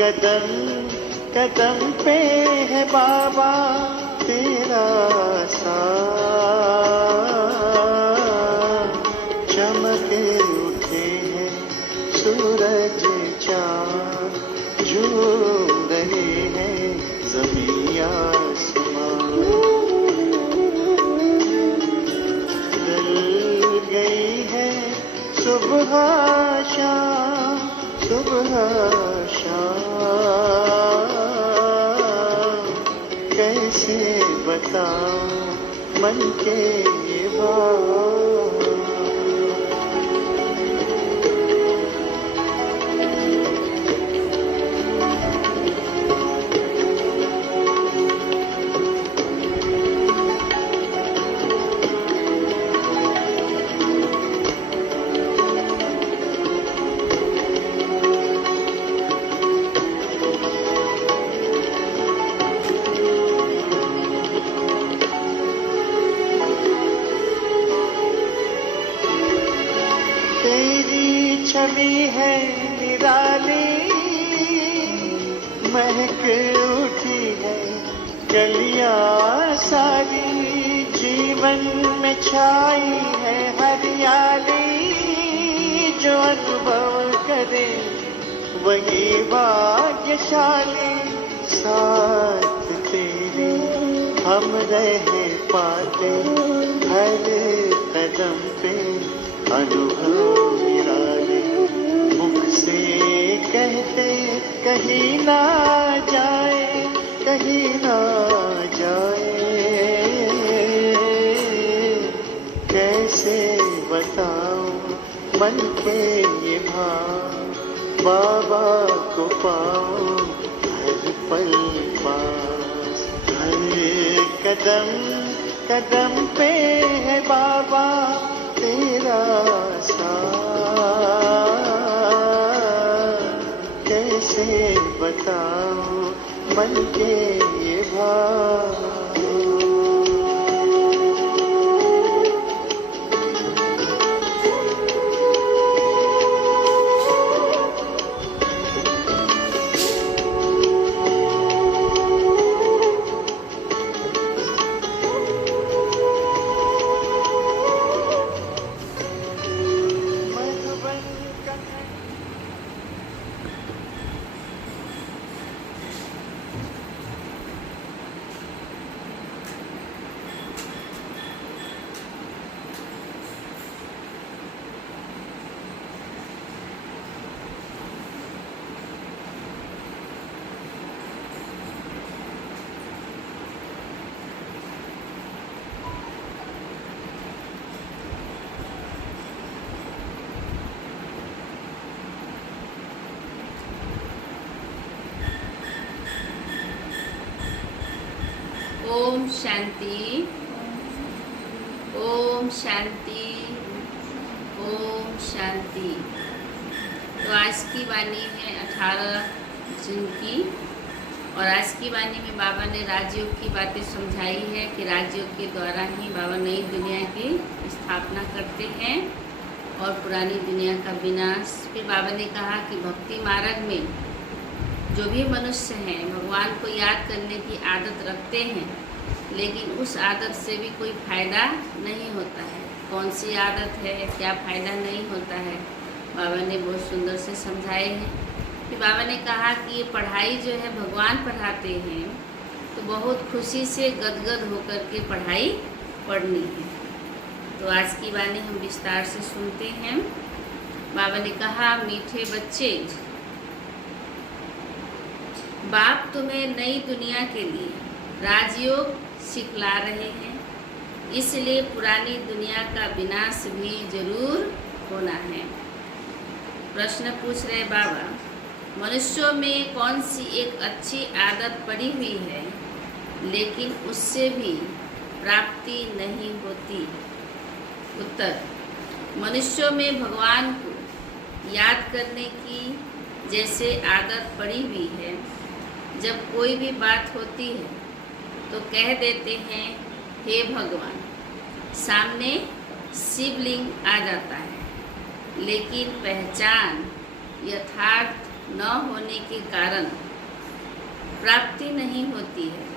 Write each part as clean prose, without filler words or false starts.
कदम कदम पे है बाबा तेरा साथ, चमके उठे हैं सूरज चाँद, झूम रहे हैं ज़मीं आसमां। ढल गई है सुबह शाम, सुबह शाम, कैसे बताऊं मन के ये बात। तेरी छवि है निराली, महक उठी है कलियां सारी, जीवन में छाई है हरियाली, जो अनुभव करे वही भाग्यशाली। साथ तेरे हम रहे पाते हर कदम पे, अनुभव निराले मुख से कहते कहीं ना जाए, कहीं ना जाए। कैसे बताऊं मन के ये भाव, बाबा को पाऊं हर पल पास। हर कदम कदम पे है बाबा तेरा साथ, कैसे बताऊं मन के ये भाव। ओम शांति, ओम शांति, ओम शांति। तो आज की वाणी है 18 जून की, और आज की वाणी में बाबा ने राजयोग की बातें समझाई है कि राजयोग के द्वारा ही बाबा नई दुनिया की स्थापना करते हैं और पुरानी दुनिया का विनाश। फिर बाबा ने कहा कि भक्ति मार्ग में जो भी मनुष्य हैं भगवान को याद करने की आदत रखते हैं, लेकिन उस आदत से भी कोई फ़ायदा नहीं होता है। कौन सी आदत है, क्या फ़ायदा नहीं होता है, बाबा ने बहुत सुंदर से समझाए हैं। फिर बाबा ने कहा कि ये पढ़ाई जो है भगवान पढ़ाते हैं, तो बहुत खुशी से गदगद होकर के पढ़ाई पढ़नी है। तो आज की वाणी हम विस्तार से सुनते हैं। बाबा ने कहा, मीठे बच्चे, बाप तुम्हें नई दुनिया के लिए राजयोग सिखला रहे हैं, इसलिए पुरानी दुनिया का विनाश भी जरूर होना है। प्रश्न पूछ रहे बाबा, मनुष्यों में कौन सी एक अच्छी आदत पड़ी हुई है लेकिन उससे भी प्राप्ति नहीं होती? उत्तर, मनुष्यों में भगवान को याद करने की जैसे आदत पड़ी हुई है। जब कोई भी बात होती है तो कह देते हैं हे भगवान, सामने शिवलिंग आ जाता है, लेकिन पहचान यथार्थ न होने के कारण प्राप्ति नहीं होती है।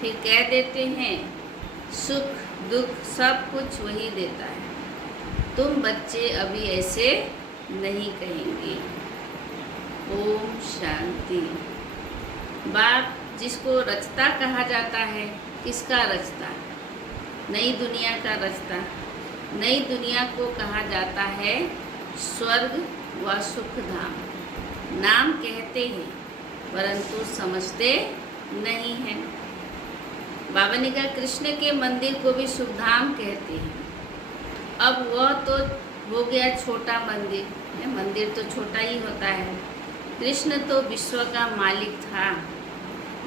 फिर कह देते हैं सुख दुख सब कुछ वही देता है। तुम बच्चे अभी ऐसे नहीं कहेंगे। ओम शांति। बाप जिसको रचता कहा जाता है, किसका रचता? नई दुनिया का रचता। नई दुनिया को कहा जाता है स्वर्ग व सुख धाम। नाम कहते हैं परंतु समझते नहीं हैं। बाबा ने कहा कृष्ण के मंदिर को भी सुख धाम कहते हैं। अब वह तो हो गया छोटा मंदिर, मंदिर तो छोटा ही होता है। कृष्ण तो विश्व का मालिक था।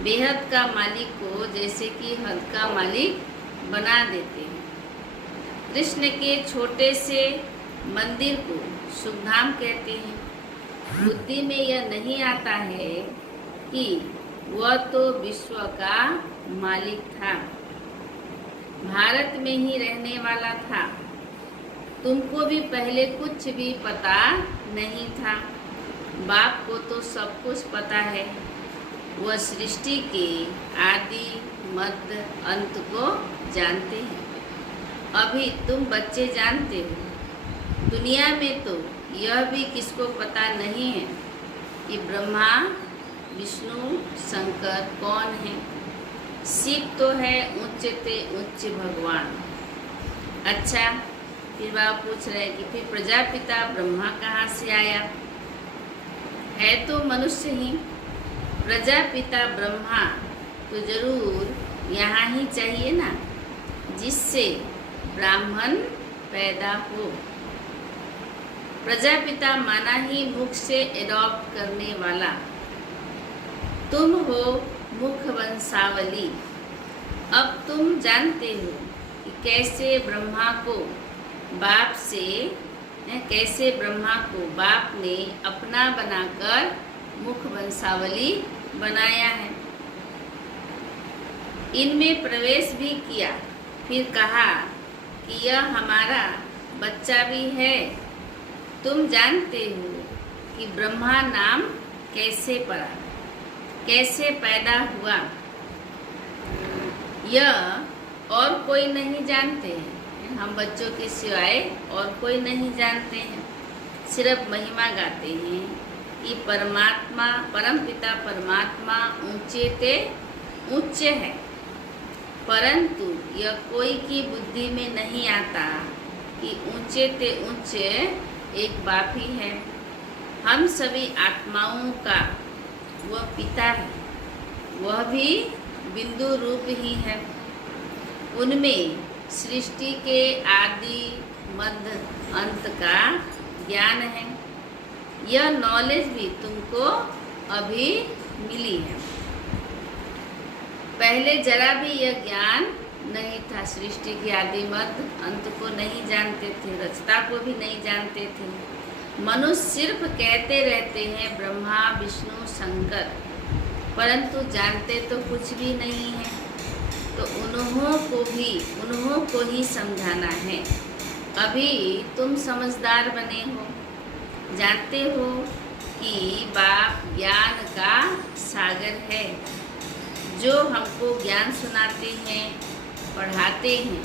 बेहद का मालिक को जैसे कि हद का मालिक बना देते हैं। कृष्ण के छोटे से मंदिर को सुखधाम कहते हैं। बुद्धि में यह नहीं आता है कि वह तो विश्व का मालिक था, भारत में ही रहने वाला था। तुमको भी पहले कुछ भी पता नहीं था। बाप को तो सब कुछ पता है। वह सृष्टि के आदि मध्य अंत को जानते हैं। अभी तुम बच्चे जानते हो। दुनिया में तो यह भी किसको पता नहीं है कि ब्रह्मा विष्णु शंकर कौन है। सीख तो है उच्च ते उच्च भगवान। अच्छा, फिर बाबा पूछ रहे हैं कि फिर प्रजापिता ब्रह्मा कहाँ से आया? है तो मनुष्य ही। प्रजापिता ब्रह्मा तो जरूर यहाँ ही चाहिए ना, जिससे ब्राह्मण पैदा हो। प्रजापिता माना ही मुख से एडॉप्ट करने वाला। तुम हो मुख वंशावली। अब तुम जानते हो कि कैसे ब्रह्मा को बाप ने अपना बनाकर मुख वंशावली बनाया है। इनमें प्रवेश भी किया। फिर कहा कि यह हमारा बच्चा भी है। तुम जानते हो कि ब्रह्मा नाम कैसे पड़ा, कैसे पैदा हुआ, यह और कोई नहीं जानते हैं। हम बच्चों के सिवाय और कोई नहीं जानते हैं। सिर्फ महिमा गाते हैं कि परमात्मा, परमपिता परमात्मा ऊंचे ते उच्च है। परंतु यह कोई की बुद्धि में नहीं आता कि ऊंचे ते उच्च एक बाप ही है। हम सभी आत्माओं का वह पिता है, वह भी बिंदु रूप ही है। उनमें सृष्टि के आदि मध्य अंत का ज्ञान है। यह नॉलेज भी तुमको अभी मिली है। पहले जरा भी यह ज्ञान नहीं था। सृष्टि के आदि मध्य अंत को नहीं जानते थे, रचता को भी नहीं जानते थे। मनुष्य सिर्फ कहते रहते हैं ब्रह्मा विष्णु शंकर, परंतु जानते तो कुछ भी नहीं है। तो उन्हों को ही समझाना है। अभी तुम समझदार बने हो, जानते हो कि बाप ज्ञान का सागर है, जो हमको ज्ञान सुनाते हैं, पढ़ाते हैं।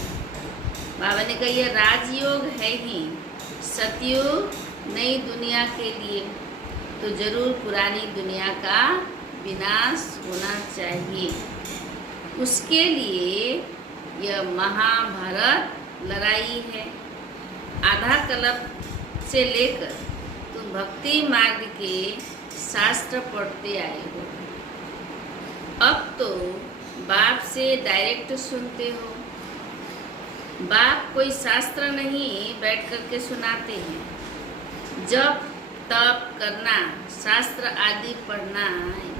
बाबा ने कहा यह राजयोग है ही। सतयुग नई दुनिया के लिए तो जरूर पुरानी दुनिया का विनाश होना चाहिए। उसके लिए यह महाभारत लड़ाई है। आधा कल्प से लेकर तुम भक्ति मार्ग के शास्त्र पढ़ते आए हो। अब तो बाप से डायरेक्ट सुनते हो। बाप कोई शास्त्र नहीं बैठ करके सुनाते हैं। जब तप करना, शास्त्र आदि पढ़ना,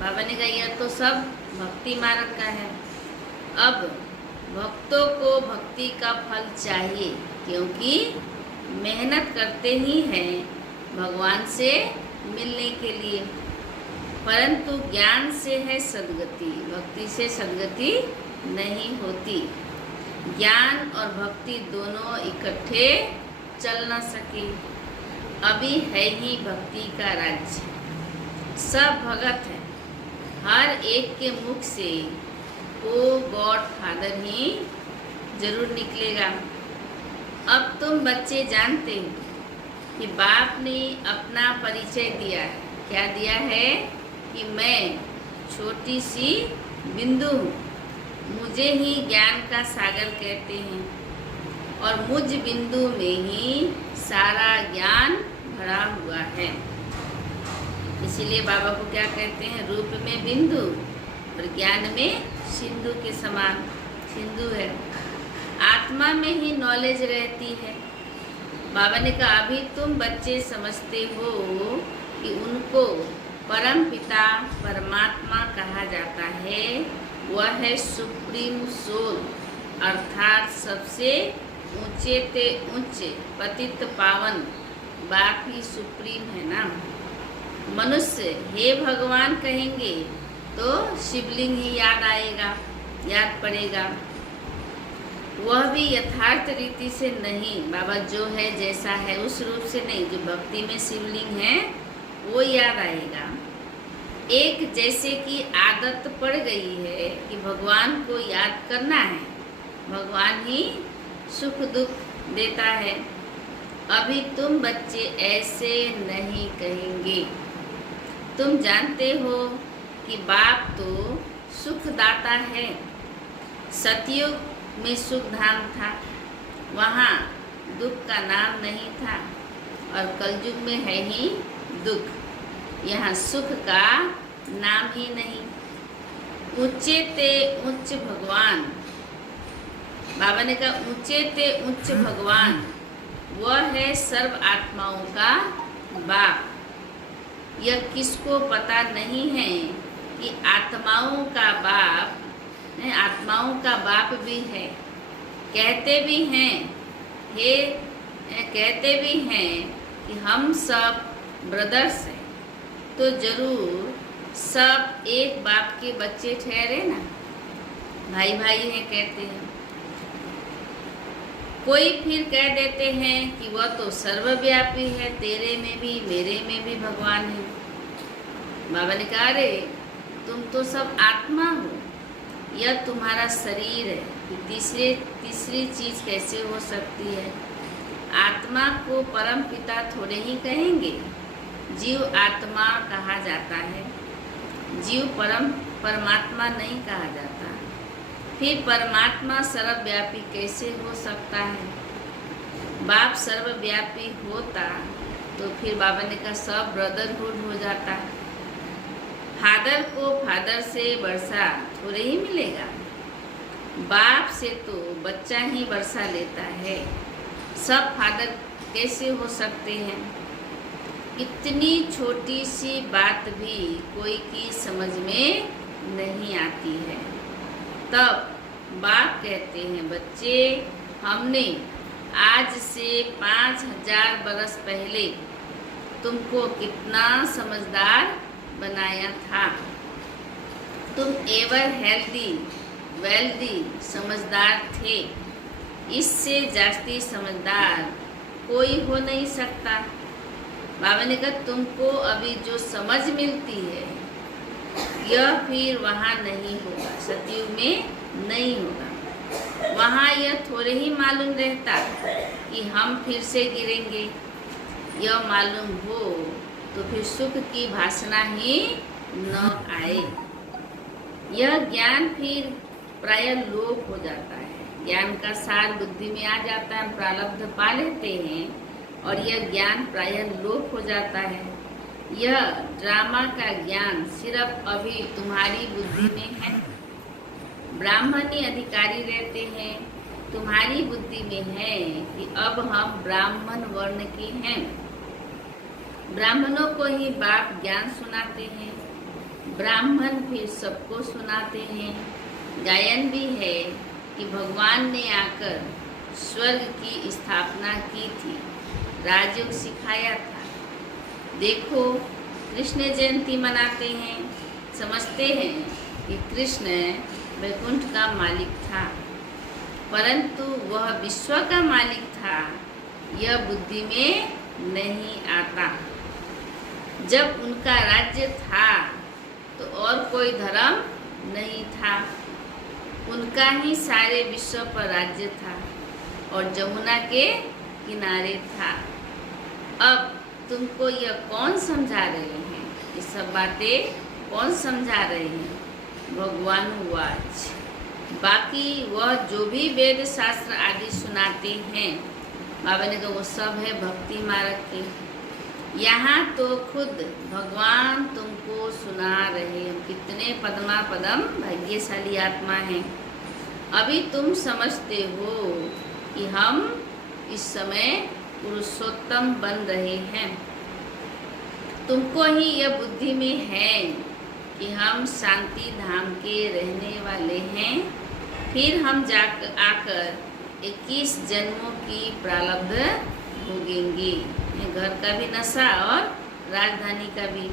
बाबा ने कहा यह तो सब भक्ति मार्ग का है। अब भक्तों को भक्ति का फल चाहिए, क्योंकि मेहनत करते ही हैं भगवान से मिलने के लिए। परंतु ज्ञान से है सद्गति, भक्ति से सद्गति नहीं होती। ज्ञान और भक्ति दोनों इकट्ठे चल न सके। अभी है ही भक्ति का राज्य। सब भगत है, हर एक के मुख से ओ गॉड फादर ही जरूर निकलेगा। अब तुम बच्चे जानते हो कि बाप ने अपना परिचय दिया है। क्या दिया है? कि मैं छोटी सी बिंदु हूँ, मुझे ही ज्ञान का सागर कहते हैं और मुझ बिंदु में ही सारा ज्ञान भरा हुआ है। इसीलिए बाबा को क्या कहते हैं? रूप में बिंदु और ज्ञान में सिंधु के समान। सिंधु है, आत्मा में ही नॉलेज रहती है। बाबा ने कहा अभी तुम बच्चे समझते हो कि उनको परम पिता परमात्मा कहा जाता है। वह है सुप्रीम सोल, अर्थात सबसे ऊंचे ते ऊंचे पतित पावन बाप ही सुप्रीम है ना। मनुष्य हे भगवान कहेंगे तो शिवलिंग ही याद आएगा, याद पड़ेगा। वह भी यथार्थ रीति से नहीं, बाबा जो है जैसा है उस रूप से नहीं, जो भक्ति में शिवलिंग है वो याद आएगा। एक जैसे कि आदत पड़ गई है कि भगवान को याद करना है, भगवान ही सुख दुख देता है। अभी तुम बच्चे ऐसे नहीं कहेंगे। तुम जानते हो कि बाप तो सुखदाता है। सतयुग में सुख धाम था, वहाँ दुख का नाम नहीं था और कलयुग में है ही दुख, यहाँ सुख का नाम ही नहीं। ऊंचे ते उच्च भगवान, बाबा ने कहा ऊंचे ते उच्च भगवान वह है सर्व आत्माओं का बाप। यह किसको पता नहीं है कि आत्माओं का बाप भी है। कहते भी हैं कि हम सब ब्रदर्स हैं, तो जरूर सब एक बाप के बच्चे ठहरे ना, भाई भाई हैं कहते हैं। कोई फिर कह देते हैं कि वह तो सर्वव्यापी है, तेरे में भी मेरे में भी भगवान है। बाबा ने कहा अरे तुम तो सब आत्मा हो, यह तुम्हारा शरीर है, तीसरी चीज कैसे हो सकती है? आत्मा को परम पिता थोड़े ही कहेंगे, जीव आत्मा कहा जाता है, जीव परमात्मा नहीं कहा जाता। फिर परमात्मा सर्वव्यापी कैसे हो सकता है? बाप सर्वव्यापी होता तो फिर बाबा ने कहा सब ब्रदरहुड हो जाता। फादर को फादर से वर्षा थोड़े ही मिलेगा, बाप से तो बच्चा ही वर्षा लेता है। सब फादर कैसे हो सकते हैं? इतनी छोटी सी बात भी कोई की समझ में नहीं आती है। तब बाप कहते हैं बच्चे, हमने आज से 5000 बरस पहले तुमको कितना समझदार बनाया था। तुम एवर हेल्दी वेल्दी समझदार थे, इससे जास्ती समझदार कोई हो नहीं सकता। बाबा ने कहा तुमको अभी जो समझ मिलती है यह फिर वहाँ नहीं होगा, सतयुग में नहीं होगा। वहाँ यह थोड़े ही मालूम रहता कि हम फिर से गिरेंगे। यह मालूम हो तो फिर सुख की भाषणा ही न आए। यह ज्ञान फिर प्राय लोप हो जाता है। ज्ञान का सार बुद्धि में आ जाता है, प्रारब्ध पा लेते हैं और यह ज्ञान प्राय लोप हो जाता है। यह ड्रामा का ज्ञान सिर्फ अभी तुम्हारी बुद्धि में है। ब्राह्मणी अधिकारी रहते हैं, तुम्हारी बुद्धि में है कि अब हम ब्राह्मण वर्ण के हैं। ब्राह्मणों को ही बाप ज्ञान सुनाते हैं, ब्राह्मण फिर सबको सुनाते हैं। गायन भी है कि भगवान ने आकर स्वर्ग की स्थापना की थी, राजयोग सिखाया था। देखो कृष्ण जयंती मनाते हैं, समझते हैं कि कृष्ण वैकुंठ का मालिक था, परंतु वह विश्व का मालिक था, यह बुद्धि में नहीं आता। जब उनका राज्य था तो और कोई धर्म नहीं था, उनका ही सारे विश्व पर राज्य था और जमुना के किनारे था। अब तुमको यह कौन समझा रहे हैं? ये सब बातें कौन समझा रहे हैं? भगवान वाच। बाकी वह जो भी वेद शास्त्र आदि सुनाते हैं, बाबा ने कहा वो सब है भक्ति मार्ग के। यहाँ तो खुद भगवान तुमको सुना रहे हैं। कितने पद्मा पदम भाग्यशाली आत्मा हैं। अभी तुम समझते हो कि हम इस समय पुरुषोत्तम बन रहे हैं। तुमको ही यह बुद्धि में है कि हम शांति धाम के रहने वाले हैं। फिर हम जाकर आकर 21 जन्मों की प्रारब्ध भोगेंगे, घर का भी नशा और राजधानी का भी।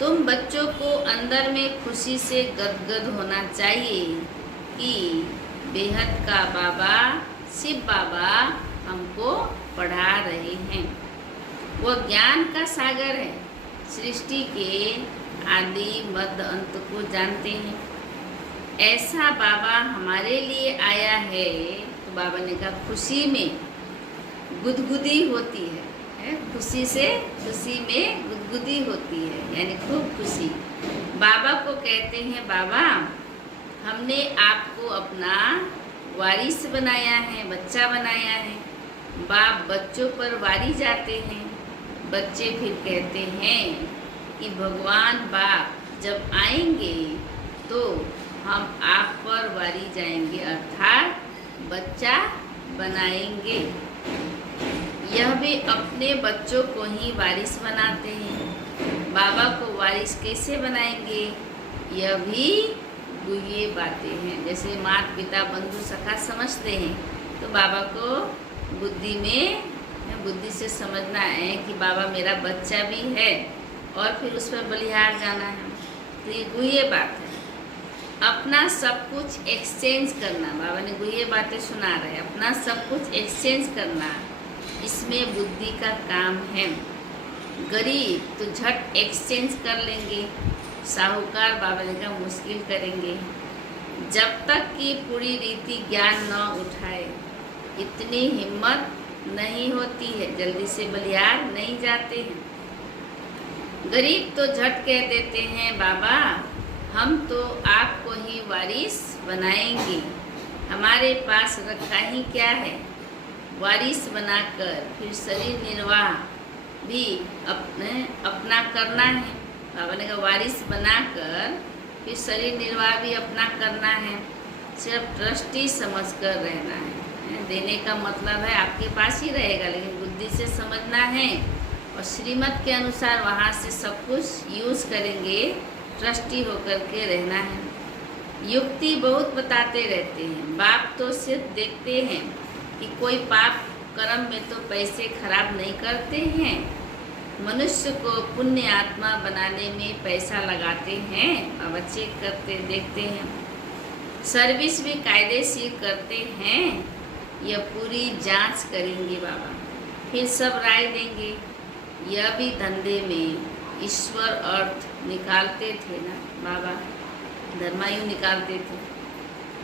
तुम बच्चों को अंदर में खुशी से गदगद होना चाहिए कि बेहद का बाबा शिव बाबा हमको पढ़ा रहे हैं। वो ज्ञान का सागर है, सृष्टि के आदि मध्य अंत को जानते हैं। ऐसा बाबा हमारे लिए आया है। तो बाबा ने कहा खुशी में गुदगुदी होती है, खुशी से खुशी में गुदगुदी होती है, यानी खूब खुशी। बाबा को कहते हैं बाबा हमने आपको अपना वारिस बनाया है, बच्चा बनाया है। बाप बच्चों पर वारी जाते हैं। बच्चे फिर कहते हैं कि भगवान बाप जब आएंगे तो हम आप पर वारी जाएंगे, अर्थात बच्चा बनाएंगे। यह भी अपने बच्चों को ही वारिस बनाते हैं। बाबा को वारिस कैसे बनाएंगे? यह भी गुह्य बातें हैं। जैसे माता पिता बंधु सखा समझते हैं, तो बाबा को बुद्धि से समझना है कि बाबा मेरा बच्चा भी है और फिर उस पर बलिहार जाना है। तो ये गुह्य बात है। अपना सब कुछ एक्सचेंज करना, बाबा ने गुह्य बातें सुना रहे। अपना सब कुछ एक्सचेंज करना, इसमें बुद्धि का काम है। गरीब तो झट एक्सचेंज कर लेंगे, साहूकार बाबा ने कहा मुश्किल करेंगे। जब तक कि पूरी रीति ज्ञान न उठाए इतनी हिम्मत नहीं होती है, जल्दी से बलिहार नहीं जाते हैं। गरीब तो झट कह देते हैं बाबा हम तो आपको ही वारिस बनाएंगे, हमारे पास रखा ही क्या है। वारिस बनाकर फिर शरीर निर्वाह भी अपना करना है। बाबा ने कहा वारिस बनाकर फिर शरीर निर्वाह भी अपना करना है। सिर्फ ट्रस्टी समझ कर रहना है। देने का मतलब है आपके पास ही रहेगा, लेकिन बुद्धि से समझना है और श्रीमत के अनुसार वहाँ से सब कुछ यूज़ करेंगे। ट्रस्टी होकर के रहना है। युक्ति बहुत बताते रहते हैं। बाप तो सिर्फ देखते हैं कि कोई पाप कर्म में तो पैसे खराब नहीं करते हैं। मनुष्य को पुण्य आत्मा बनाने में पैसा लगाते हैं। बाबा चेक करते देखते हैं। सर्विस भी कायदेशीर करते हैं। यह पूरी जांच करेंगे बाबा, फिर सब राय देंगे। यह भी धंधे में ईश्वर अर्थ निकालते थे ना बाबा, धर्मायु निकालते थे।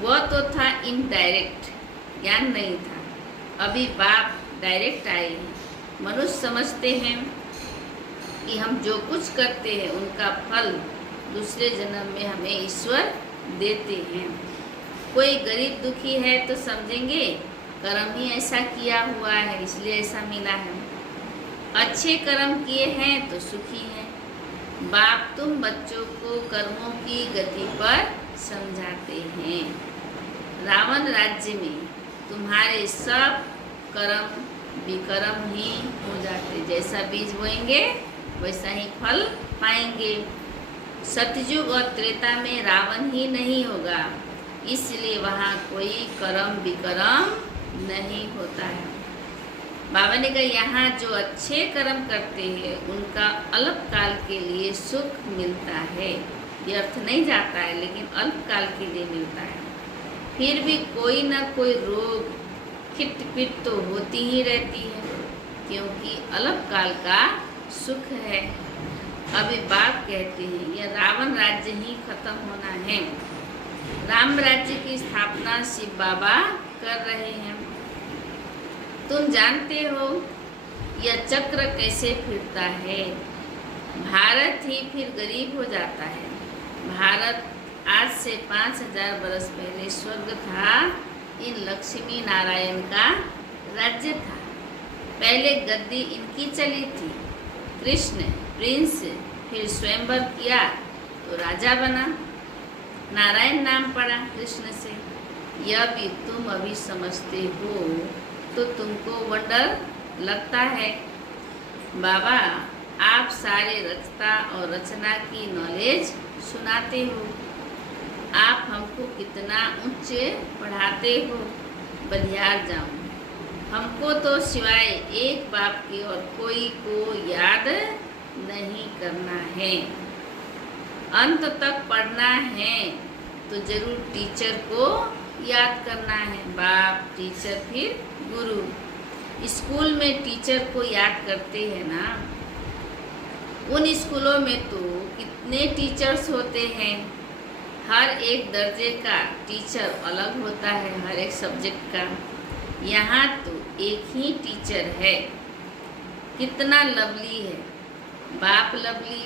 वह तो था इनडायरेक्ट, ज्ञान नहीं था। अभी बाप डायरेक्ट आए हैं। मनुष्य समझते हैं कि हम जो कुछ करते हैं उनका फल दूसरे जन्म में हमें ईश्वर देते हैं। कोई गरीब दुखी है तो समझेंगे कर्म ही ऐसा किया हुआ है इसलिए ऐसा मिला है। अच्छे कर्म किए हैं तो सुखी हैं। बाप तुम बच्चों को कर्मों की गति पर समझाते हैं। रावण राज्य में तुम्हारे सब कर्म विकर्म ही हो जाते। जैसा बीज बोएंगे वैसा ही फल पाएंगे। सतयुग और त्रेता में रावण ही नहीं होगा, इसलिए वहाँ कोई कर्म विकर्म नहीं होता है। बाबा ने कहा यहाँ जो अच्छे कर्म करते हैं उनका अल्पकाल के लिए सुख मिलता है। व्यर्थ नहीं जाता है, लेकिन अल्पकाल के लिए मिलता है। फिर भी कोई ना कोई रोग खिटपिट तो होती ही रहती है, क्योंकि अल्पकाल का सुख है। अभी बाप कहते हैं यह रावण राज्य ही खत्म होना है। राम राज्य की स्थापना शिव बाबा कर रहे हैं। तुम जानते हो यह चक्र कैसे फिरता है। भारत ही फिर गरीब हो जाता है। भारत आज से 5000 बरस पहले स्वर्ग था। इन लक्ष्मी नारायण का राज्य था। पहले गद्दी इनकी चली थी। कृष्ण प्रिंस, फिर स्वयंवर किया तो राजा बना। नारायण नाम पड़ा कृष्ण से। यह भी तुम अभी समझते हो तो तुमको वंडर लगता है। बाबा आप सारे रचता और रचना की नॉलेज सुनाते हो। आप हमको कितना उच्च पढ़ाते हो। बलिहार जाऊं हमको तो सिवाय एक बाप की और कोई को याद नहीं करना है। अंत तक पढ़ना है तो जरूर टीचर को याद करना है। बाप टीचर फिर गुरु। स्कूल में टीचर को याद करते हैं ना। उन स्कूलों में तो कितने टीचर्स होते हैं। हर एक दर्जे का टीचर अलग होता है, हर एक सब्जेक्ट का। यहाँ तो एक ही टीचर है। कितना लवली है। बाप लवली,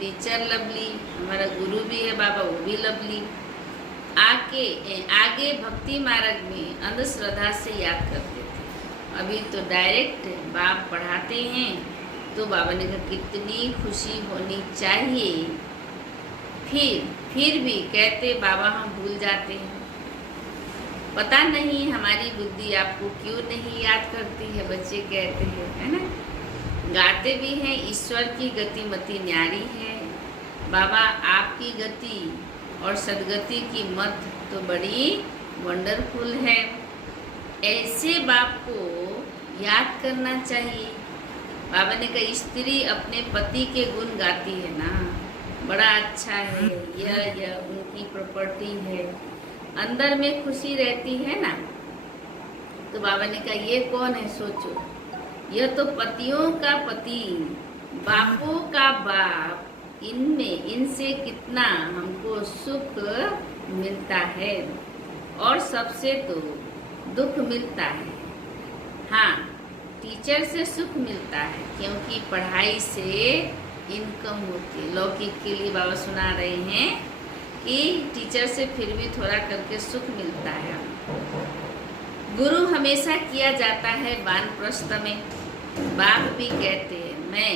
टीचर लवली, हमारा गुरु भी है बाबा, वो भी लवली। आगे भक्ति मार्ग में अंधश्रद्धा से याद करते थे। अभी तो डायरेक्ट बाप पढ़ाते हैं तो बाबा ने कहा कितनी खुशी होनी चाहिए। फिर भी कहते बाबा हम भूल जाते हैं। पता नहीं हमारी बुद्धि आपको क्यों नहीं याद करती है। बच्चे कहते हैं, है ना। गाते भी हैं ईश्वर की गति मति न्यारी है। बाबा आपकी गति और सदगति की मत तो बड़ी वंडरफुल है। ऐसे बाप को याद करना चाहिए। बाबा ने कहा स्त्री अपने पति के गुण गाती है ना, बड़ा अच्छा है, यह उनकी प्रॉपर्टी है, अंदर में खुशी रहती है ना। तो बाबा ने कहा ये कौन है सोचो। यह तो पतियों का पति, बापों का बाप, इनसे कितना हमको सुख मिलता है और सबसे तो दुख मिलता है। हाँ, टीचर से सुख मिलता है क्योंकि पढ़ाई से इनकम होती है। लौकिक के लिए बाबा सुना रहे हैं कि टीचर से फिर भी थोड़ा करके सुख मिलता है। गुरु हमेशा किया जाता है वानप्रस्थ में। बाप भी कहते हैं मैं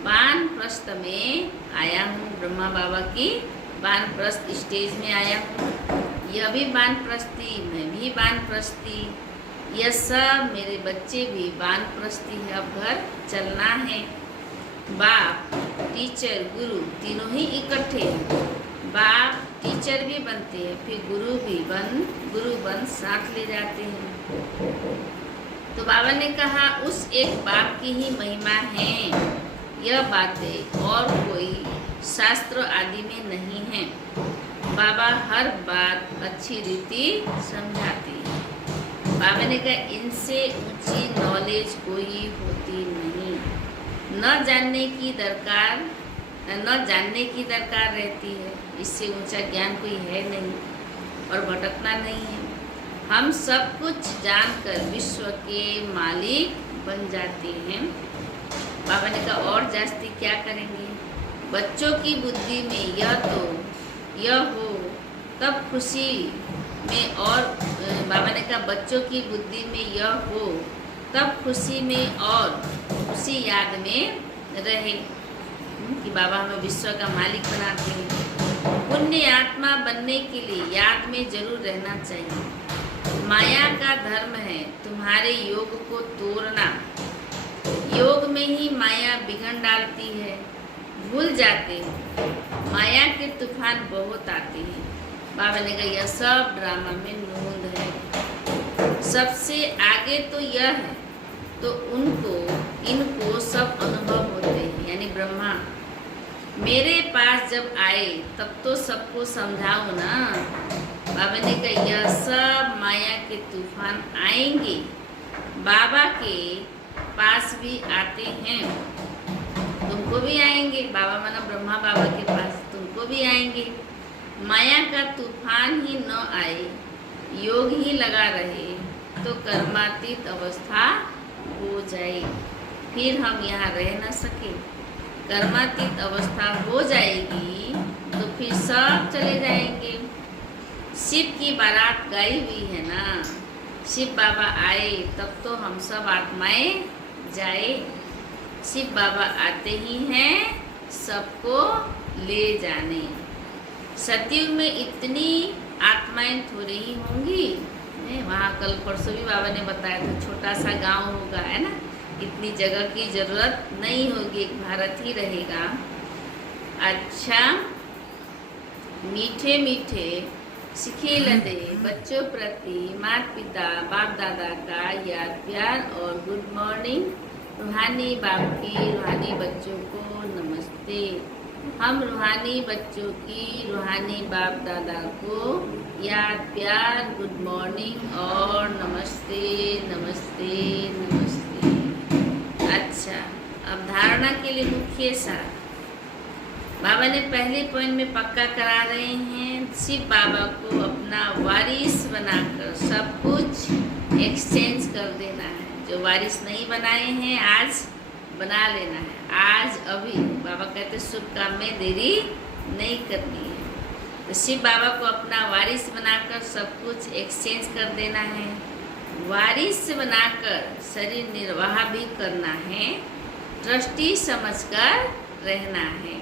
वानप्रस्थ में आया हूँ। ब्रह्मा बाबा की वानप्रस्थ स्टेज में आया हूँ। यह भी वानप्रस्थी, मैं भी वानप्रस्थी, यह सब मेरे बच्चे भी वानप्रस्थी है। अब घर चलना है। बाप टीचर गुरु तीनों ही इकट्ठे हैं। बाप टीचर भी बनते हैं, फिर गुरु बन साथ ले जाते हैं। तो बाबा ने कहा उस एक बाप की ही महिमा है। यह बातें और कोई शास्त्र आदि में नहीं है। बाबा हर बात अच्छी रीति समझाते हैं। बाबा ने कहा इनसे ऊंची नॉलेज कोई होती नहीं। न जानने की दरकार रहती है। इससे ऊंचा ज्ञान कोई है नहीं और भटकना नहीं है। हम सब कुछ जानकर विश्व के मालिक बन जाते हैं। बाबा ने कहा और जास्ती क्या करेंगे। बच्चों की बुद्धि में यह हो तब खुशी में, और बाबा ने कहा बच्चों की बुद्धि में यह हो तब खुशी में और उसी याद में रहे कि बाबा हमें विश्व का मालिक बनाते हैं। पुण्य आत्मा बनने के लिए याद में जरूर रहना चाहिए। माया का धर्म है तुम्हारे योग को तोड़ना। योग में ही माया बिगड़ डालती है। भूल जाते हैं। माया के तूफान बहुत आते हैं। बाबा ने कहा यह सब ड्रामा में नूंद है। सबसे आगे तो यह है तो इनको सब अनुभव होते हैं, यानी ब्रह्मा। मेरे पास जब आए तब तो सबको समझाओ ना। बाबा ने कहा यह सब माया के तूफान आएंगे। बाबा के पास भी आते हैं। तुमको भी आएंगे, बाबा माना ब्रह्मा बाबा के पास, तुमको भी आएंगे। माया का तूफान ही न आए, योग ही लगा रहे, तो कर्मातीत अवस्था हो जाए, फिर हम यहाँ रह न सके। कर्मातीत अवस्था हो जाएगी तो फिर सब चले जाएंगे। शिव की बारात गई हुई है ना, शिव बाबा आए तब तो हम सब आत्माएं जाए। शिव बाबा आते ही हैं सबको ले जाने। सतयुग में इतनी आत्माएं थोड़ी ही होंगी, वहाँ कल परसों भी बाबा ने बताया था, छोटा सा गांव होगा, है ना, इतनी जगह की जरूरत नहीं होगी, एक भारत ही रहेगा। अच्छा, मीठे मीठे सिखे लदे बच्चों प्रति माता पिता बाप दादा का याद प्यार और गुड मॉर्निंग। रूहानी बाप की रूहानी बच्चों को नमस्ते। हम रूहानी बच्चों की रूहानी बाप दादा को याद प्यार गुड मॉर्निंग और नमस्ते नमस्ते नमस्ते। अच्छा, अब धारणा के लिए मुख्य सार बाबा ने पहले पॉइंट में पक्का करा रहे हैं। शिव बाबा को अपना वारिस बनाकर सब कुछ एक्सचेंज कर देना है। जो वारिस नहीं बनाए हैं आज बना लेना है, आज अभी। बाबा कहते शुभ काम में देरी नहीं करनी है। तो शिव बाबा को अपना वारिस बनाकर सब कुछ एक्सचेंज कर देना है। वारिस बनाकर शरीर निर्वाह भी करना है, ट्रस्टी समझकर रहना है।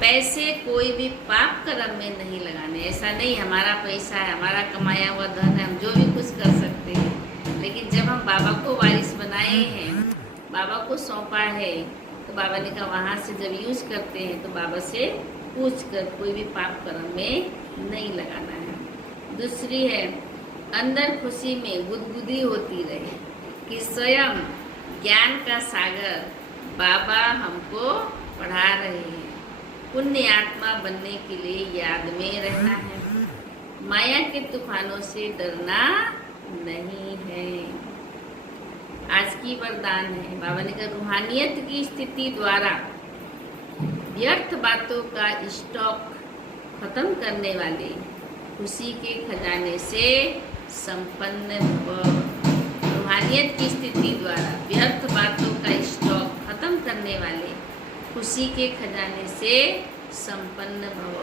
पैसे कोई भी पाप कर्म में नहीं लगाने। ऐसा नहीं हमारा पैसा है, हमारा कमाया हुआ धन है, हम जो भी कुछ कर सकते हैं, लेकिन जब हम बाबा को वारिस बनाए हैं, बाबा को सौंपा है, तो बाबा ने कहा वहाँ से जब यूज करते हैं तो बाबा से पूछ कर कोई भी पाप कर्म में नहीं लगाना है। दूसरी है, अंदर खुशी में गुदगुदी होती रहे कि स्वयं ज्ञान का सागर बाबा हमको पढ़ा रहे हैं। पुण्य आत्मा बनने के लिए याद में रहना है। माया के तूफानों से डरना नहीं है। आज की वरदान है, बाबा ने कहा रूहानियत की स्थिति द्वारा व्यर्थ बातों का स्टॉक खत्म करने वाले खुशी के खजाने से संपन्न भव। रूहानियत की स्थिति द्वारा व्यर्थ बातों का स्टॉक खत्म करने वाले खुशी के खजाने से संपन्न भव।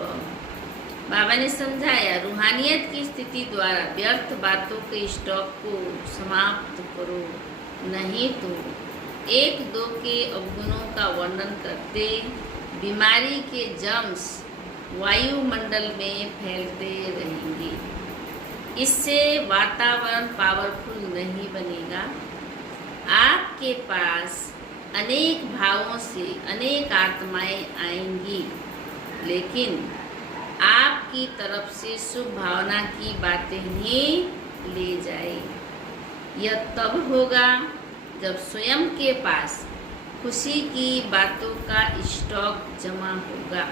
बाबा ने समझाया रूहानियत की स्थिति द्वारा व्यर्थ बातों के स्टॉक को समाप्त करो, नहीं तो एक दो के अवगुणों का वर्णन करते बीमारी के जर्म्स वायुमंडल में फैलते रहेंगे। इससे वातावरण पावरफुल नहीं बनेगा। आपके पास अनेक भावों से अनेक आत्माएं आएंगी, लेकिन आपकी तरफ से शुभ भावना की बातें ही ले जाए। यह तब होगा जब स्वयं के पास खुशी की बातों का स्टॉक जमा होगा।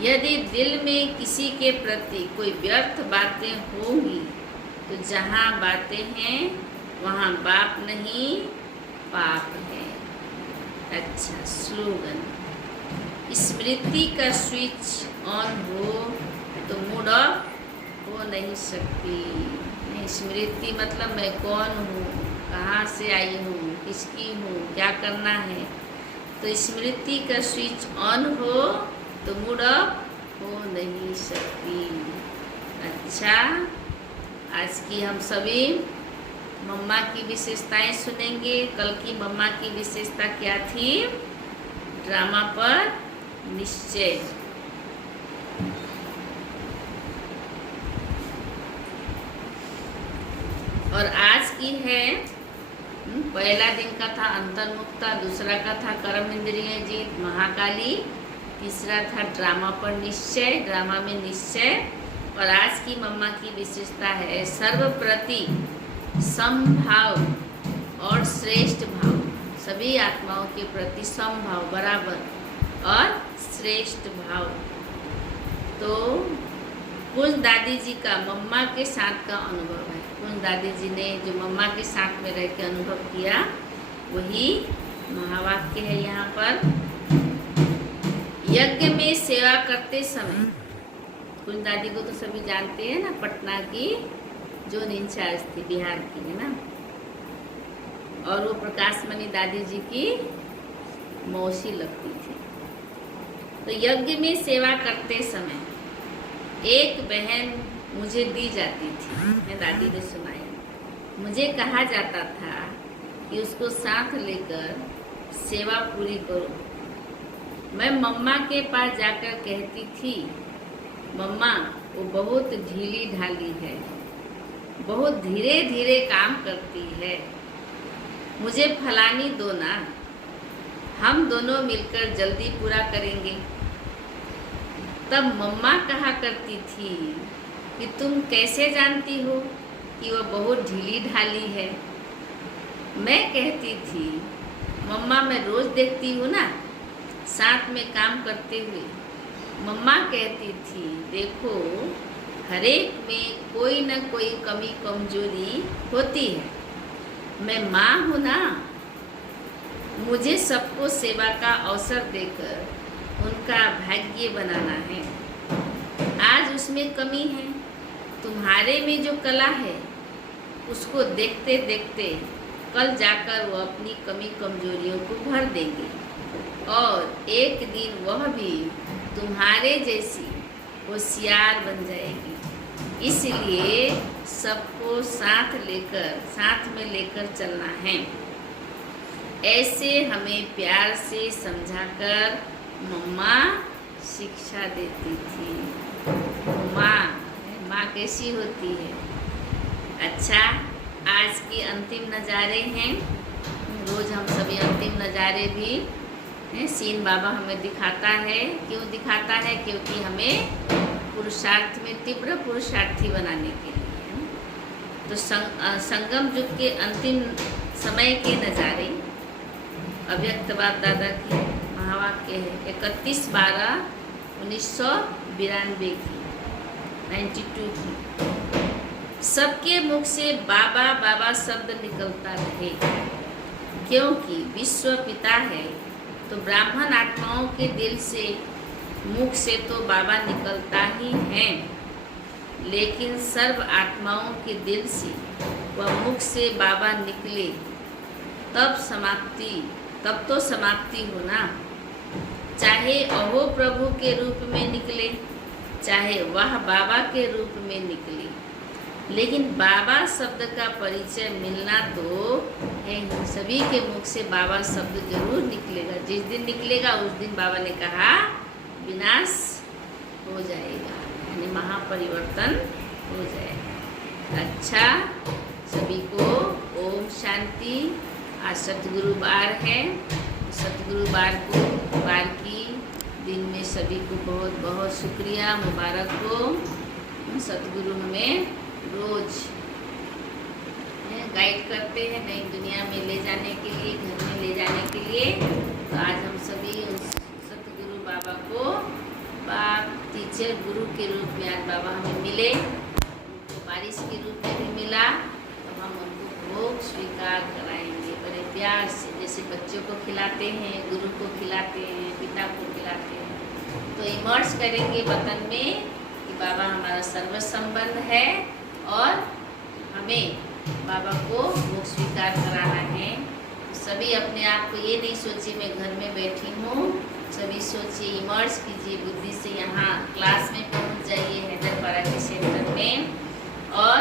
यदि दिल में किसी के प्रति कोई व्यर्थ बातें होंगी तो जहाँ बातें हैं वहाँ बाप नहीं पाप है। अच्छा, स्लोगन, स्मृति का स्विच ऑन हो तो मूड ऑफ हो नहीं सकती। स्मृति मतलब मैं कौन हूँ, कहाँ से आई हूँ, किसकी हूँ, क्या करना है। तो स्मृति का स्विच ऑन हो तो मूड ऑफ हो नहीं सकती। अच्छा, आज की हम सभी मम्मा की विशेषताएं सुनेंगे। कल की मम्मा की विशेषता क्या थी? ड्रामा पर निश्चय। और आज की है, पहला दिन का था अंतर्मुक्ता, दूसरा का था कर्म इंद्रिय जीत महाकाली, तीसरा था ड्रामा पर निश्चय, ड्रामा में निश्चय। और आज की मम्मा की विशेषता है सर्वप्रति समभाव और श्रेष्ठ भाव। सभी आत्माओं के प्रति समभाव, बराबर और श्रेष्ठ भाव। तो कुछ दादी जी का मम्मा के साथ का अनुभव है। कुछ दादी जी ने जो मम्मा के साथ में रह के अनुभव किया वही महावाक्य है यहाँ पर, यज्ञ में सेवा करते समय, कुंज दादी को तो सभी जानते हैं ना, पटना की जोन इंचार्ज थी, बिहार की है ना, और वो प्रकाशमणि दादी जी की मौसी लगती थी। तो यज्ञ में सेवा करते समय एक बहन मुझे दी जाती थी, मैं दादी ने सुनाया, मुझे कहा जाता था कि उसको साथ लेकर सेवा पूरी करो। मैं मम्मा के पास जाकर कहती थी, मम्मा वो बहुत ढीली ढाली है, बहुत धीरे धीरे काम करती है, मुझे फलानी दो ना, हम दोनों मिलकर जल्दी पूरा करेंगे। तब मम्मा कहा करती थी कि तुम कैसे जानती हो कि वह बहुत ढीली ढाली है। मैं कहती थी, मम्मा मैं रोज देखती हूँ ना साथ में काम करते हुए। मम्मा कहती थी, देखो हरेक में कोई न कोई कमी कमजोरी होती है, मैं माँ हूँ ना, मुझे सबको सेवा का अवसर देकर उनका भाग्य बनाना है। आज उसमें कमी है, तुम्हारे में जो कला है उसको देखते देखते कल जाकर वो अपनी कमी कमजोरियों को भर देंगे और एक दिन वह भी तुम्हारे जैसी होशियार बन जाएगी। इसलिए सबको साथ में लेकर चलना है। ऐसे हमें प्यार से समझाकर मम्मा शिक्षा देती थी। माँ कैसी होती है। अच्छा, आज की अंतिम नज़ारे हैं। रोज़ हम सभी अंतिम नज़ारे भी सीन बाबा हमें दिखाता है। क्यों दिखाता है? क्योंकि हमें पुरुषार्थ में तीव्र पुरुषार्थी बनाने के लिए। तो संगम युग के अंतिम समय के नज़ारे अव्यक्त बाप दादा की महावाक्य है 31/12/1992 की 92 की। सबके मुख से बाबा बाबा शब्द निकलता रहे, क्योंकि विश्व पिता है तो ब्राह्मण आत्माओं के दिल से मुख से तो बाबा निकलता ही है, लेकिन सर्व आत्माओं के दिल से वह मुख से बाबा निकले तब तो समाप्ति हो ना। चाहे अहो प्रभु के रूप में निकले, चाहे वह बाबा के रूप में निकले, लेकिन बाबा शब्द का परिचय मिलना तो है। सभी के मुख से बाबा शब्द जरूर निकलेगा। जिस दिन निकलेगा उस दिन बाबा ने कहा विनाश हो जाएगा, यानी महापरिवर्तन हो जाएगा। अच्छा, सभी को ओम शांति। आज सतगुरुवार है। सतगुरुवार की दिन में सभी को बहुत बहुत शुक्रिया, मुबारक हो। सतगुरु हमें रोज गाइड करते हैं नई दुनिया में ले जाने के लिए, घर में ले जाने के लिए। तो आज हम सभी सतगुरु बाबा को बाप टीचर गुरु के रूप में आज बाबा हमें मिले, उनको बारिश के रूप में भी मिला। तो हम उनको भोग स्वीकार कराएंगे बड़े प्यार से, जैसे बच्चों को खिलाते हैं, गुरु को खिलाते हैं, पिता को खिलाते हैं। तो इमर्स करेंगे वतन में कि बाबा हमारा सर्व संबंध है और हमें बाबा को भोग स्वीकार कराना है। तो सभी अपने आप को ये नहीं सोचिए मैं घर में बैठी हूँ, सभी सोचिए, इमर्स कीजिए बुद्धि से, यहाँ क्लास में पहुँच जाइए हैदरपारा के सेंटर में और